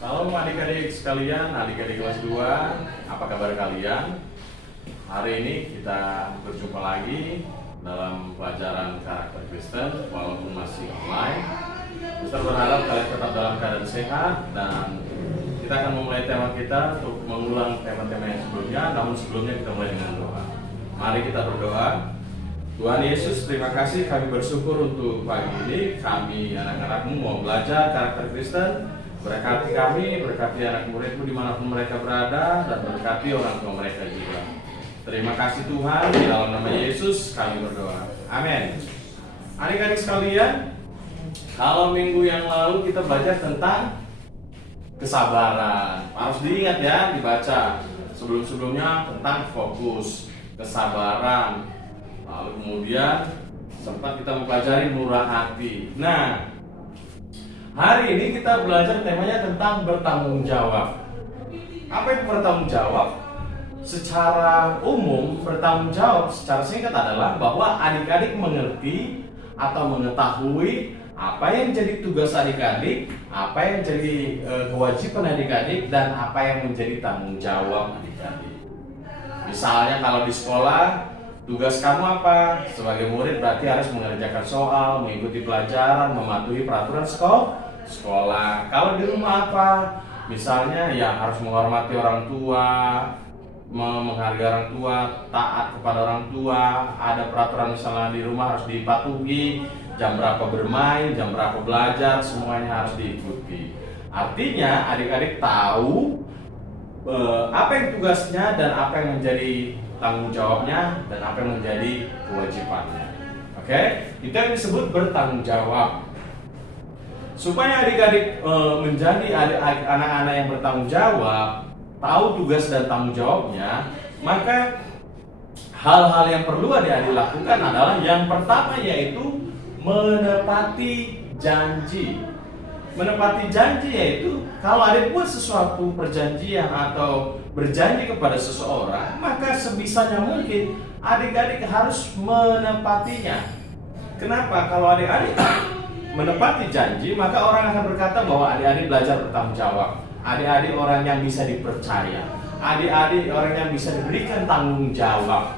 Halo adik-adik sekalian, adik-adik kelas 2, apa kabar kalian? Hari ini kita berjumpa lagi dalam pelajaran karakter Kristen walaupun masih online. Kita berharap kalian tetap dalam keadaan sehat dan kita akan memulai tema kita untuk mengulang tema-tema yang sebelumnya. Namun sebelumnya kita mulai dengan doa. Mari kita berdoa. Tuhan Yesus, terima kasih, kami bersyukur untuk pagi ini. Kami anak-anakmu mau belajar karakter Kristen. Berkati kami, berkati anak muridmu dimanapun mereka berada, dan berkati orang tua mereka juga. Terima kasih Tuhan, di dalam nama Yesus kami berdoa. Amin. Adik-adik sekalian, kalau minggu yang lalu kita belajar tentang kesabaran. Harus diingat ya, dibaca. Sebelum-sebelumnya tentang fokus, kesabaran. Lalu kemudian sempat kita mempelajari murah hati. Nah, hari ini kita belajar temanya tentang bertanggung jawab. Apa itu bertanggung jawab? Secara umum, bertanggung jawab secara singkat adalah bahwa adik-adik mengerti atau mengetahui apa yang menjadi tugas adik-adik, apa yang menjadi kewajiban adik-adik, dan apa yang menjadi tanggung jawab adik-adik. Misalnya kalau di sekolah, tugas kamu apa? Sebagai murid berarti harus mengerjakan soal, mengikuti pelajaran, mematuhi peraturan sekolah. Kalau di rumah apa? Misalnya ya harus menghormati orang tua, menghargai orang tua, taat kepada orang tua. Ada peraturan misalnya di rumah harus dipatuhi, jam berapa bermain, jam berapa belajar, semuanya harus diikuti. Artinya adik-adik tahu apa yang tugasnya dan apa yang menjadi tanggung jawabnya dan apa yang menjadi kewajibannya. Oke? Itu yang disebut bertanggung jawab. Supaya adik-adik menjadi anak-anak yang bertanggung jawab, tahu tugas dan tanggung jawabnya, maka hal-hal yang perlu adik-adik lakukan adalah yang pertama yaitu menepati janji. Menepati janji yaitu kalau adik buat sesuatu perjanjian atau berjanji kepada seseorang, maka sebisanya mungkin adik-adik harus menepatinya. Kenapa? Kalau adik-adik menepati janji, maka orang akan berkata bahwa adik-adik belajar bertanggung jawab. Adik-adik orang yang bisa dipercaya. Adik-adik orang yang bisa diberikan tanggung jawab.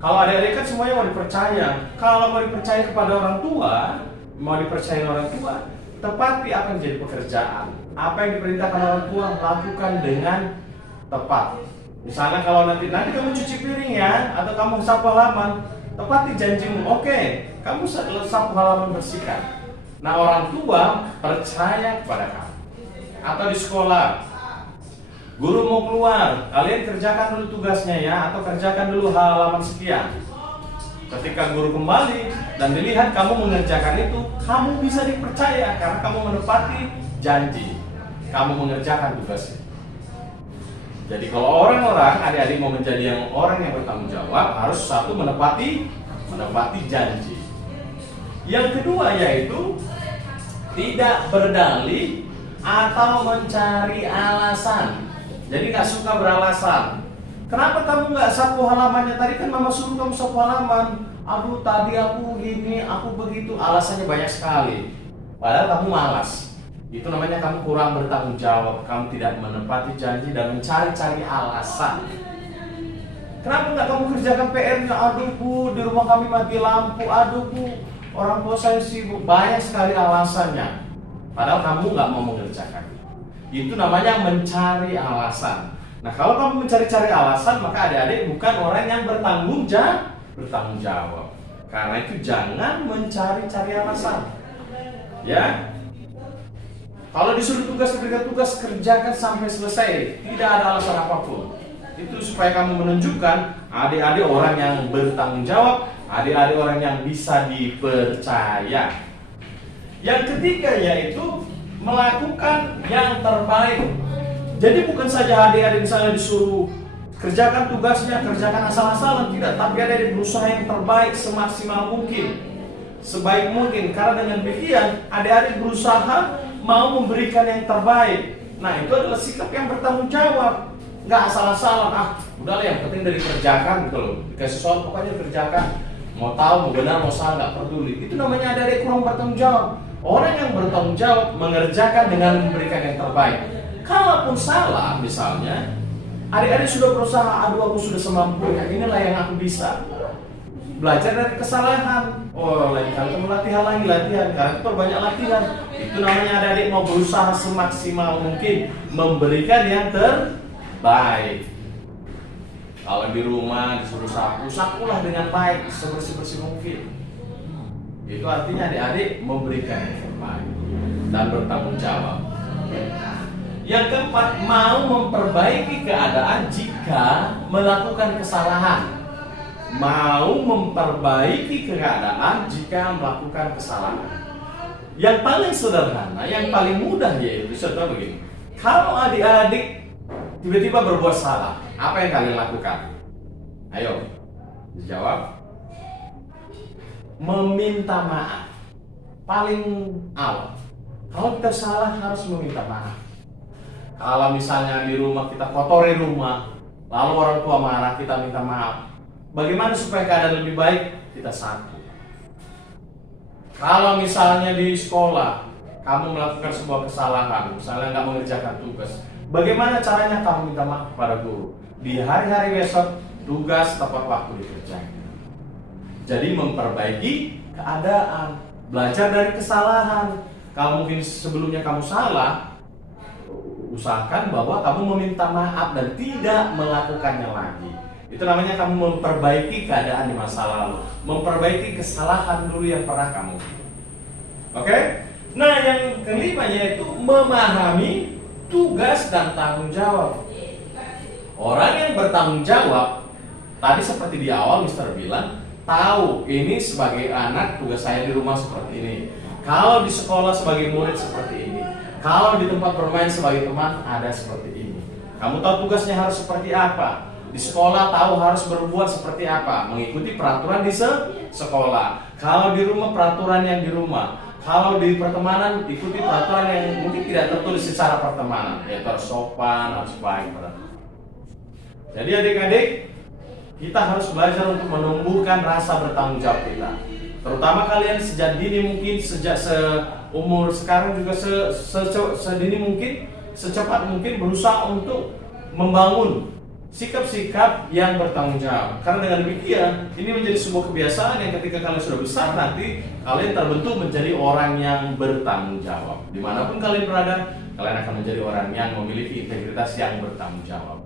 Kalau adik-adik kan semuanya mau dipercaya. Kalau mau dipercaya kepada orang tua, mau dipercaya orang tua, tepati apa yang menjadi pekerjaan. Apa yang diperintahkan orang tua, lakukan dengan tepat. Misalnya kalau nanti kamu cuci piring ya, atau kamu sapu halaman, tepati janjimu. Oke, kamu sapu halaman bersihkan. Nah, orang tua percaya kepada kamu. Atau di sekolah, guru mau keluar, kalian kerjakan dulu tugasnya ya, atau kerjakan dulu halaman sekian. Ketika guru kembali dan dilihat kamu mengerjakan itu, kamu bisa dipercaya karena kamu menepati janji. Kamu mengerjakan tugasnya. Jadi kalau orang-orang, adik-adik mau menjadi orang yang bertanggung jawab, harus satu menepati janji. Yang kedua yaitu tidak berdalih atau mencari alasan. Jadi nggak suka beralasan. Kenapa kamu nggak sapu halamannya? Tadi kan mama suruh kamu sapu halaman. Aduh, tadi aku gini, aku begitu. Alasannya banyak sekali. Padahal kamu malas. Itu namanya kamu kurang bertanggung jawab. Kamu tidak menepati janji dan mencari-cari alasan. Kenapa nggak kamu kerjakan PR-nya? Aduh bu, di rumah kami mati lampu. Aduh bu, orang tua saya sibuk. Banyak sekali alasannya. Padahal kamu nggak mau mengerjakan. Itu namanya mencari alasan. Nah, kalau kamu mencari-cari alasan, maka adik-adik bukan orang yang bertanggung jawab. Karena itu jangan mencari-cari alasan. Ya. Kalau disuruh diberikan tugas, kerjakan sampai selesai. Tidak ada alasan apapun. Itu supaya kamu menunjukkan adik-adik orang yang bertanggung jawab, adik-adik orang yang bisa dipercaya. Yang ketiga yaitu melakukan yang terbaik. Jadi bukan saja adik-adik misalnya disuruh kerjakan tugasnya, kerjakan asal-asalan, tidak. Tapi adik-adik berusaha yang terbaik semaksimal mungkin, sebaik mungkin. Karena dengan demikian adik-adik berusaha mau memberikan yang terbaik. Nah, itu adalah sikap yang bertanggung jawab. Nggak asal-asalan, udahlah yang penting dari kerjakan gitu loh. Dikasih soal pokoknya kerjakan. Mau tahu, mau benar, mau salah, nggak peduli. Itu namanya adik-adik kurang bertanggung jawab. Orang yang bertanggung jawab mengerjakan dengan memberikan yang terbaik. Kalaupun salah misalnya, adik-adik sudah berusaha, aduh aku sudah semampunya, inilah yang aku bisa. Belajar dari kesalahan. Oh, lain kali kamu latihan lagi, karena itu perbanyak latihan. Itu namanya adik-adik mau berusaha semaksimal mungkin memberikan yang terbaik. Kalau di rumah disuruh sapu, sapulah dengan baik, sebersih-bersih mungkin. Itu artinya adik-adik memberikan yang terbaik dan bertanggung jawab. Yang keempat, mau memperbaiki keadaan jika melakukan kesalahan. Mau memperbaiki keadaan jika melakukan kesalahan. Yang paling sederhana, yang paling mudah yaitu contoh begini. Kalau adik-adik tiba-tiba berbuat salah, apa yang kalian lakukan? Ayo, dijawab. Meminta maaf. Paling awal. Kalau kita salah harus meminta maaf. Kalau misalnya di rumah kita kotori rumah, lalu orang tua marah, kita minta maaf. Bagaimana supaya keadaan lebih baik? Kita sapu. Kalau misalnya di sekolah, kamu melakukan sebuah kesalahan, misalnya nggak mengerjakan tugas, bagaimana caranya kamu minta maaf kepada guru? Di hari-hari besok, tugas tepat waktu dikerjakan. Jadi memperbaiki keadaan, belajar dari kesalahan. Kalau mungkin sebelumnya kamu salah, usahakan bahwa kamu meminta maaf dan tidak melakukannya lagi. Itu namanya kamu memperbaiki keadaan di masa lalu, memperbaiki kesalahan dulu yang pernah kamu. Oke? Nah, yang kelima yaitu memahami tugas dan tanggung jawab. Orang yang bertanggung jawab, tadi seperti di awal Mister bilang, tahu ini sebagai anak tugas saya di rumah seperti ini. Kalau di sekolah sebagai murid seperti ini. Kalau di tempat bermain sebagai teman ada seperti ini. Kamu tahu tugasnya harus seperti apa. Di sekolah tahu harus berbuat seperti apa, mengikuti peraturan di sekolah. Kalau di rumah peraturan yang di rumah. Kalau di pertemanan ikuti peraturan yang mungkin tidak tertulis secara pertemanan, yaitu harus sopan, harus baik. Jadi adik-adik, kita harus belajar untuk menumbuhkan rasa bertanggung jawab kita. Terutama kalian sejak dini mungkin, sejak seumur sekarang juga sedini mungkin, secepat mungkin berusaha untuk membangun sikap-sikap yang bertanggung jawab. Karena dengan demikian, ini menjadi sebuah kebiasaan yang ketika kalian sudah besar nanti kalian terbentuk menjadi orang yang bertanggung jawab. Dimanapun kalian berada, kalian akan menjadi orang yang memiliki integritas yang bertanggung jawab.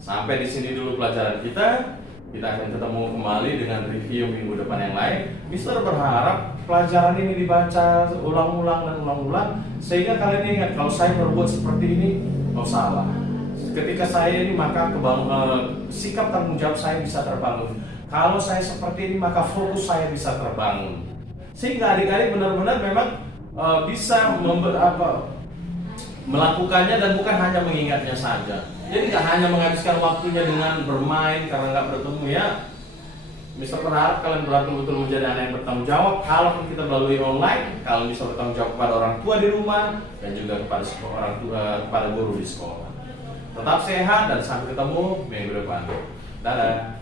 Sampai di sini dulu pelajaran kita. Kita akan ketemu kembali dengan review minggu depan yang lain. Mister berharap pelajaran ini dibaca ulang-ulang dan ulang-ulang sehingga kalian ingat kalau saya berbuat seperti ini, oh salah. Ketika saya ini maka sikap tanggung jawab saya bisa terbangun. Kalau saya seperti ini maka fokus saya bisa terbangun. Sehingga adik-adik benar-benar memang bisa melakukannya dan bukan hanya mengingatnya saja. Jadi nggak hanya menghabiskan waktunya dengan bermain karena nggak bertemu ya. Mister berharap kalian betul-betul menjadi anak yang bertanggung jawab. Kalaupun kita melalui online, kalian bisa bertanggung jawab kepada orang tua di rumah dan juga kepada orang tua, kepada guru di sekolah. Tetap sehat dan sampai ketemu minggu depan. Dadah.